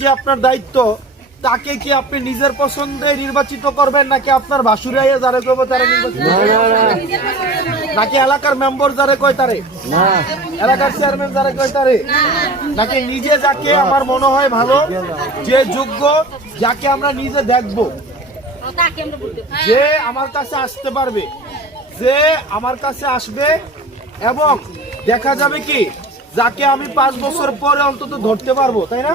যে আপনার দায়িত্ব, তাকে কি আপনি নিজের পছন্দে নির্বাচিত করবেন নাকি আপনার ভাসুরাই যারা করবো তারা নির্বাচিত নাকি এলাকার মেম্বার যারা কয় তারে এলাকার চেয়ারম্যান যারা কয় তারে নাকি নিজে যাকে আমার মনে হয় ভালো, যে যোগ্য, যাকে আমরা নিজে দেখব, যে আমার কাছে আসতে পারবে, যে আমার কাছে আসবে এবং দেখা যাবে কি যাকে আমি 5 বছর পরে অন্তত ধরতে পারবো, তাই না?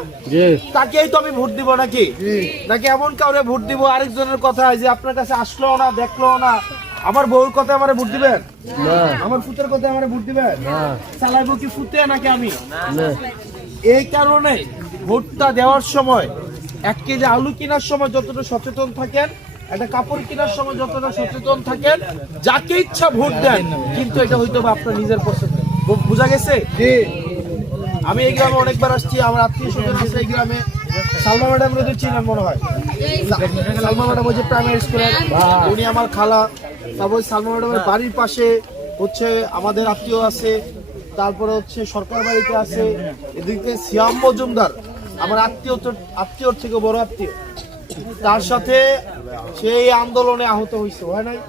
তাকেই তো আমি ভোট দিব নাকি নাকি এমন কাউরে ভোট দিব আরেকজনের কথা যে আপনার কাছে আসলো না, দেখলো না, আমার বউর কথা আমার ভোট দিবেন, আমার পুতের কথা আমার ভোট দিবেন, চালাইবো কি ফুতে নাকি আমি? এই কারণে ভোটটা দেওয়ার সময় 1 কেজি আলু কেনার সময় যতটা সচেতন থাকেন, একটা কাপড় কেনার সময় যতটা সচেতন থাকেন, যাকে ইচ্ছা ভোট দেন, কিন্তু এটা হয়তো আপনার নিজের পছন্দ। বুঝা গেছে? আমি এই গ্রামে অনেকবার আসছি, আমার আত্মীয় স্বজন আছে এই গ্রামে। সালমা ম্যাডাম রোদের চিনেন মনে হয়, সালমা ম্যাডাম ওই যে প্রাইমারি স্কুলের, উনি আমার খালা। তারপর সালমা ম্যাডামের বাড়ির পাশে হচ্ছে আমাদের আত্মীয় আছে, তারপরে হচ্ছে সরকার বাড়িতে আছে, এদিকে সিয়াম মজুমদার আমার আত্মীয়র থেকে বড় আত্মীয়, তার সাথে সেই আন্দোলনে আহত হয়েছে, হয় নাই?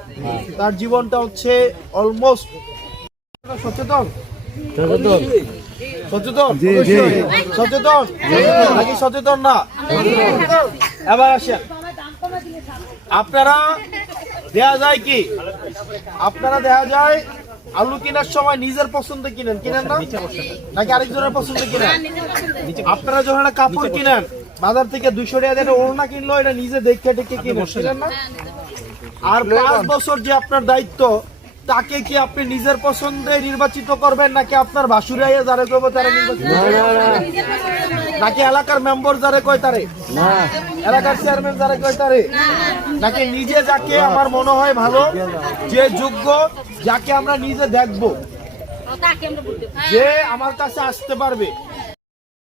তার জীবনটা হচ্ছে অলমোস্ট সচেতন সচেতন সচেতন নাকি সচেতন না? এবার আসেন, আপনারা দেখা যায় কি, আপনারা দেখা যায় আলু কেনার সময় নিজের পছন্দ কিনেন না নাকি আরেকজনের পছন্দ কিনেন? আপনারা যখন একটা কাপড় কিনেন বাজার থেকে 200 টাকা দিয়ে ওড়না কিনলো, এটা নিজে দেখে কিনেন না? আর 5 বছর যে আপনার দায়িত্ব, তাকে কি আপনি নিজের পছন্দে নির্বাচিত করবেন নাকি আপনার ভাসুরাই যারা করবো তারা নির্বাচিত নাকি এলাকার মেম্বার যারা কয় তারে এলাকার চেয়ারম্যান যারা কয় তারে নাকি নিজে যাকে আমার মনে হয় ভালো, যে যোগ্য, যাকে আমরা নিজে দেখব, যে আমার কাছে আসতে পারবে,